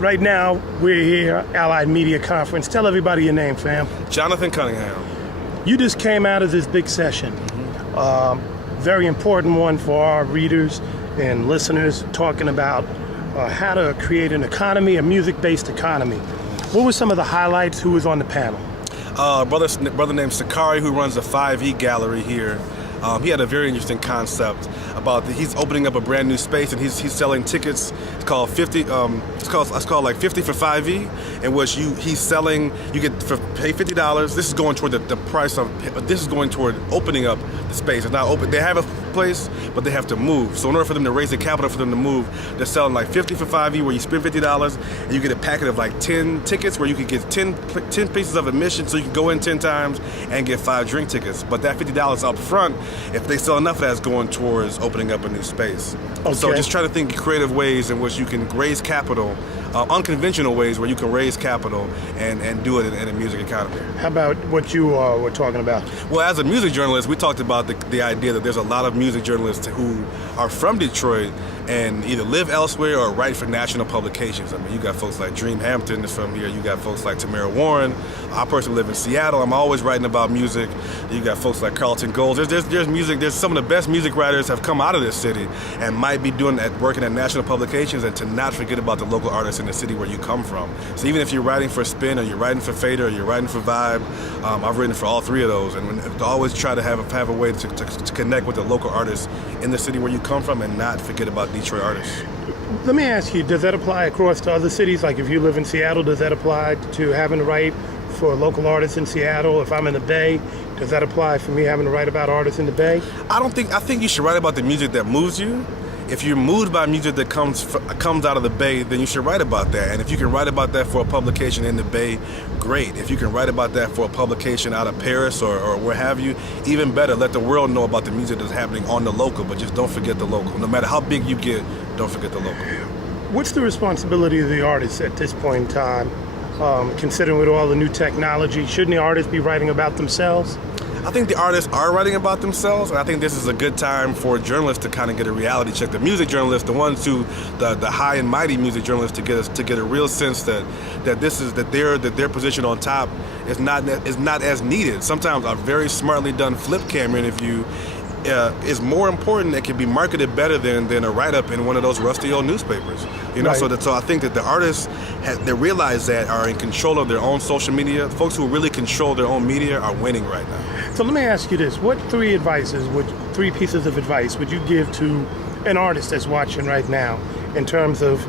Right now, we're here, Allied Media Conference. Tell everybody your name, fam. Jonathan Cunningham. You just came out of this big session. Very important one for our readers and listeners, talking about how to create an economy, a music-based economy. What were some of the highlights? Who was on the panel? Brother named Sakari, who runs the 5E gallery here. He had a very interesting concept about he's opening up a brand new space and he's selling tickets. It's called 50. It's called like 50 for 5E, in which he's selling. You get pay $50. This is going toward the price of. This is going toward opening up the space. It's not open. They have a place, but they have to move. So in order for them to raise the capital for them to move, they're selling like 50 for 5E, where you spend $50 and you get a packet of like 10 tickets, where you could get 10 pieces of admission, so you can go in 10 times and get 5 drink tickets. But that $50 up front, if they sell enough of that, is going towards opening up a new space. Okay. So just try to think creative ways in which you can raise capital, unconventional ways where you can raise capital and do it in a music economy. How about what you were talking about? Well, as a music journalist, we talked about the idea that there's a lot of music journalists who are from Detroit and either live elsewhere or write for national publications. I mean, you got folks like Dream Hampton is from here. You got folks like Tamara Warren. I personally live in Seattle. I'm always writing about music. You got folks like Carlton Golds. There's music. There's some of the best music writers have come out of this city and might be working at national publications, and to not forget about the local artists in the city where you come from. So even if you're writing for Spin or you're writing for Fader or you're writing for Vibe, I've written for all three of those, and to always try to have a way to connect with the local artists in the city where you come from and not forget about Detroit artists. Let me ask you, does that apply across to other cities? Like if you live in Seattle, does that apply to having to write for local artists in Seattle? If I'm in the Bay, does that apply for me having to write about artists in the Bay? I think you should write about the music that moves you. If you're moved by music that comes out of the Bay, then you should write about that. And if you can write about that for a publication in the Bay, great. If you can write about that for a publication out of Paris or where have you, even better. Let the world know about the music that's happening on the local, but just don't forget the local. No matter how big you get, don't forget the local. What's the responsibility of the artist at this point in time, considering with all the new technology? Shouldn't the artists be writing about themselves? I think the artists are writing about themselves, and I think this is a good time for journalists to kind of get a reality check. The music journalists, the ones who, the high and mighty music journalists, to get a real sense that their position on top is not as needed. Sometimes a very smartly done flip camera interview is more important. It can be marketed better than a write-up in one of those rusty old newspapers. You know, right. So I think that the artists they realize that are in control of their own social media. Folks who really control their own media are winning right now. So let me ask you this: what three pieces of advice would you give to an artist that's watching right now in terms of,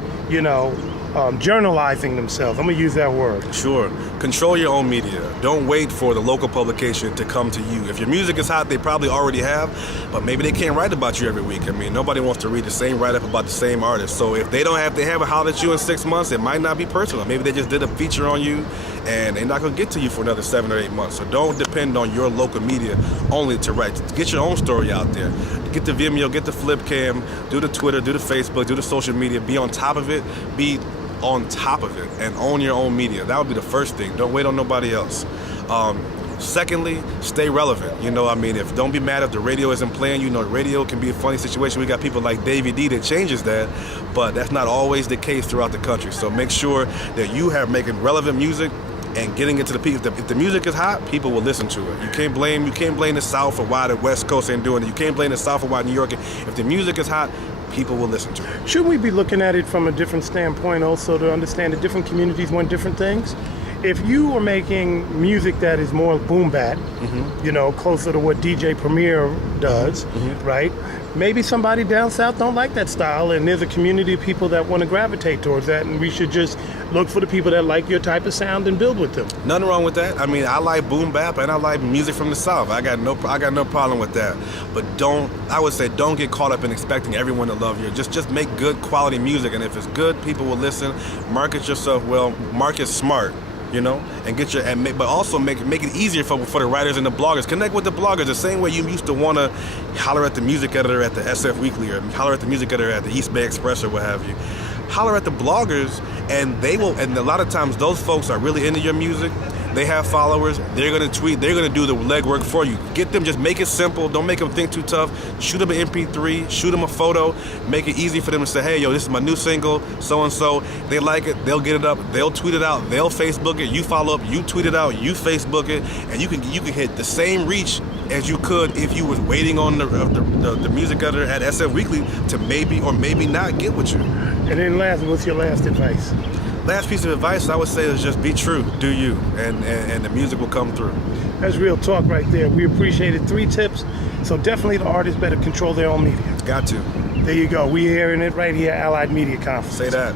journalizing themselves? I'm gonna use that word. Sure. Control your own media. Don't wait for the local publication to come to you. If your music is hot, they probably already have, but maybe they can't write about you every week. I mean, nobody wants to read the same write-up about the same artist. So if they haven't hollered at you in 6 months, it might not be personal. Maybe they just did a feature on you and they're not gonna get to you for another 7 or 8 months. So don't depend on your local media only to write. Get your own story out there. Get the Vimeo, get the flip cam, do the Twitter, do the Facebook, do the social media, be on top of it, and own your own media. That would be the first thing. Don't wait on nobody else. Secondly, stay relevant. Don't be mad if the radio isn't playing. The radio can be a funny situation. We got people like Davey D that changes that, but that's not always the case throughout the country. So make sure that you are making relevant music and getting it to the people. If the music is hot, people will listen to it. You can't blame the South for why the West Coast ain't doing it. You can't blame the South for why New York. If the music is hot, people will listen to it. Shouldn't we be looking at it from a different standpoint also, to understand that different communities want different things? If you are making music that is more boom bap, closer to what DJ Premier does, right? Maybe somebody down south don't like that style, and there's a community of people that want to gravitate towards that, and we should just look for the people that like your type of sound and build with them. Nothing wrong with that. I mean, I like boom bap and I like music from the South. I got no problem with that. But don't get caught up in expecting everyone to love you. Just make good quality music, and if it's good, people will listen. Market yourself well. Market smart. And but also make it easier for the writers and the bloggers. Connect with the bloggers the same way you used to want to holler at the music editor at the SF Weekly or holler at the music editor at the East Bay Express or what have you. Holler at the bloggers, and they will. And a lot of times those folks are really into your music. They have followers. They're going to tweet. They're going to do the legwork for you. Get them, just make it simple. Don't make them think too tough. Shoot them an MP3. Shoot them a photo. Make it easy for them to say, hey, yo, this is my new single, so-and-so. They like it. They'll get it up. They'll tweet it out. They'll Facebook it. You follow up. You tweet it out. You Facebook it. And you can hit the same reach as you could if you was waiting on the music editor at SF Weekly to maybe or maybe not get with you. And then lastly, what's your last advice? Last piece of advice I would say is just be true, do you, and the music will come through. That's real talk right there. We appreciated 3 tips. So definitely the artists better control their own media. Got to. There you go. We're hearing it right here at Allied Media Conference. Say that.